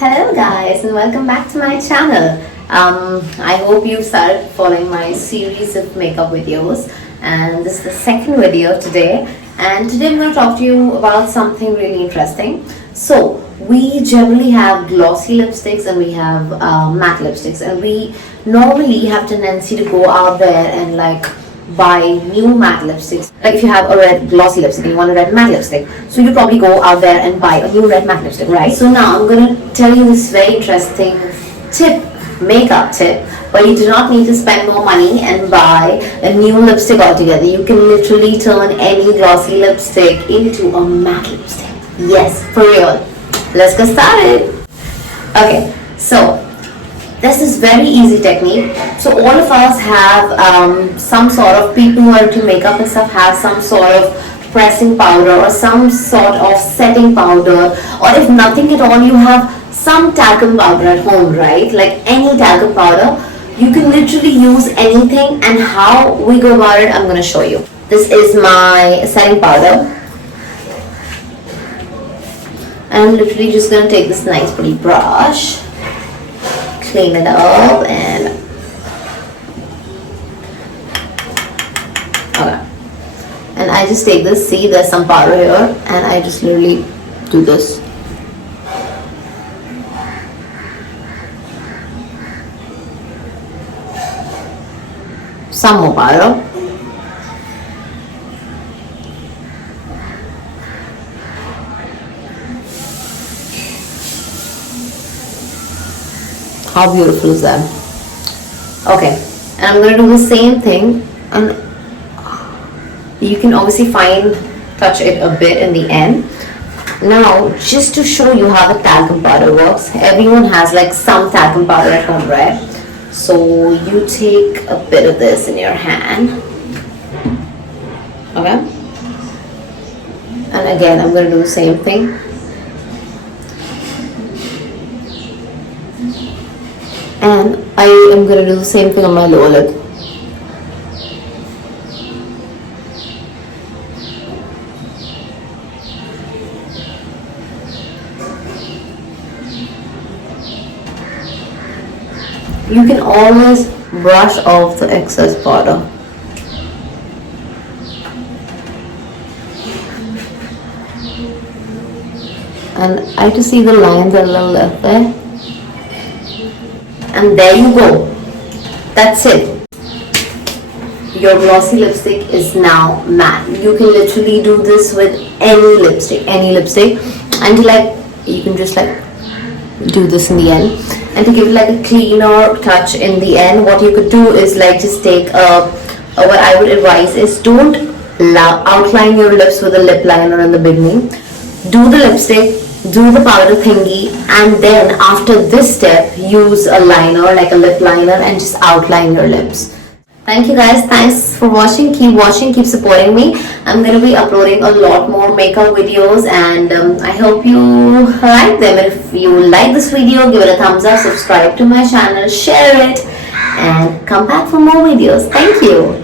Hello guys and welcome back to my channel. I hope you started following my series of makeup videos, and this is the second video today, and today I'm going to talk to you about something really interesting. So we generally have glossy lipsticks and we have matte lipsticks, and we normally have tendency to go out there and buy new matte lipsticks. Like if you have a red glossy lipstick and you want a red matte lipstick, so you probably go out there and buy a new red matte lipstick, right? So now I'm going to tell you this very interesting makeup tip, where you do not need to spend more money and buy a new lipstick altogether. You can literally turn any glossy lipstick into a matte lipstick. Yes, for real. Let's get started. Okay, so this is very easy technique. So all of us have some sort of, people who are into makeup and stuff have some sort of pressing powder or some sort of setting powder, or if nothing at all, you have some talcum powder at home, right? Like any talcum powder. You can literally use anything, and how we go about it, I'm going to show you. This is my setting powder. I'm literally just going to take this nice pretty brush, clean it up, and okay. And I just take this, see there's some powder here, and I just literally do this. Some more powder. How beautiful is that? Okay, and I'm going to do the same thing, and you can obviously touch it a bit in the end. Now, just to show you how the talcum powder works, everyone has some talcum powder at home, right? So you take a bit of this in your hand, okay? And again, I'm going to do the same thing. And I am going to do the same thing on my lower lip. You can always brush off the excess powder. And I just see the lines are a little left there. And there you go. That's it. Your glossy lipstick is now matte. You can literally do this with any lipstick, and you can just do this in the end. And to give it a cleaner touch in the end, what you could do is just take what I would advise is, don't outline your lips with a lip liner in the beginning. Do the lipstick, do the powder thingy, and then after this step use a liner, like a lip liner, and just outline your lips. Thank you guys, thanks for watching. Keep supporting me. I'm going to be uploading a lot more makeup videos, and I hope you like them. If you like this video, give it a thumbs up, subscribe to my channel, share it, and come back for more videos. Thank you.